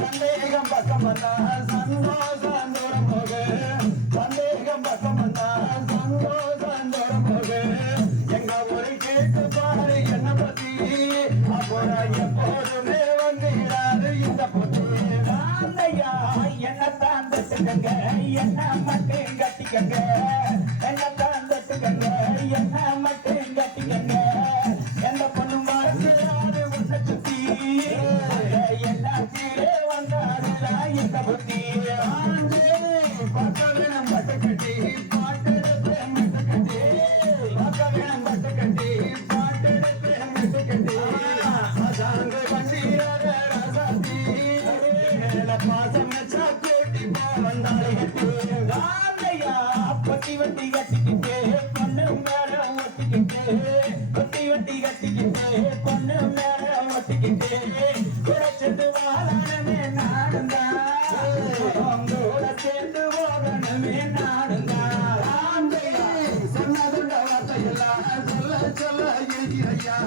சந்தேகம் பக்கம் வந்தா சந்தோஷம் தூரம் போக சந்தேகம் பக்கம் வந்தா சந்தோஷம் தூரம் போக எங்க ஒரு கேட்டு பாரு என்ன பத்தி அப்புறம் எப்போதுமே வந்துகிறாரு இந்த பொத்தி ஆந்தையா என்னத்தான் தட்டுக்கங்க என்ன மட்டும் கட்டிக்கங்க என்னத்தான் தட்டுக்கங்க என்ன மட்டும் கட்டிக்கங்க எந்த பொண்ணு மறக்கிறாரு உன்னை சுத்தி பட்டி வட்டி கட்டிக்கிட்டு பொண்ணு மேல ஒட்டிக்கிட்டு பட்டி வட்டி கட்டிக்கிட்டு பொண்ணு மேல ஒட்டிக்கிட்டு குறைச்சிட்டு வாழணுமே நாடுந்தா உங்களோட சேர்ந்து போகணுமே நாடுந்தா சொன்னதுண்ட வார்த்தையெல்லாம் சொல்ல சொல்ல இருக்கிறையா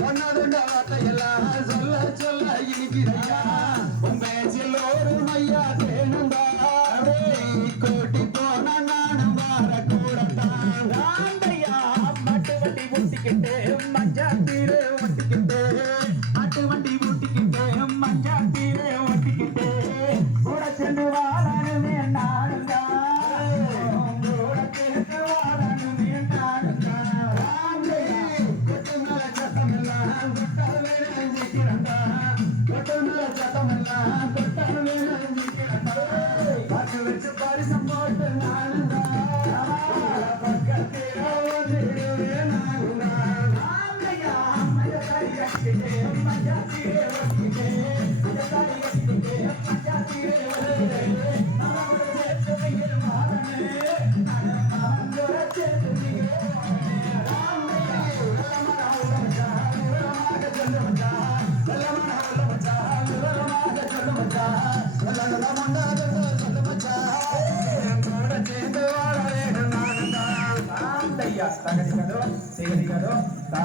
சொன்னதுண்ட வார்த்தையெல்லாம் சொல்ல சொல்ல இருக்கிறையா உன் பேச்சில் ஒரு மையா தேனுந்தா கோட்டி போன நானும் வார கூடத்தான் ஆந்தையா மட்டு வண்டி ஊட்டிக்கிட்டு மஞ்சா தீரு ஒட்டிக்கிட்டு மட்டு வண்டி ஊட்டிக்கிட்டு மஞ்சா தீரு ஒட்டிக்கிட்டு கூட சென்று வாழணுமே நானுந்தா கூட சேர்ந்து வாழணுமே நானுந்தா கொட்டு மேல சத்தம் எல்லாம் கொட்டால் வேணும் நிற்கிறந்தா கொட்டு மேல சத்தம் எல்லாம் கொட்டால் வேணும் நிற்கிறந்தா காற்று வச்சு பரிசம் போட்டு நானுந்தா பக்கத்தில் வந்துடுவே நானுந்தா ஆந்தையா மஞ்சள் கட்டிக்கிட்டு மஞ்சா தீரே ஒட்டிக்கிட்டு மஞ்சள் கட்டிக்கிட்டு மஞ்சா தீரே சேர்த்து வைக்கிற மாறனே சேர்த்து Saya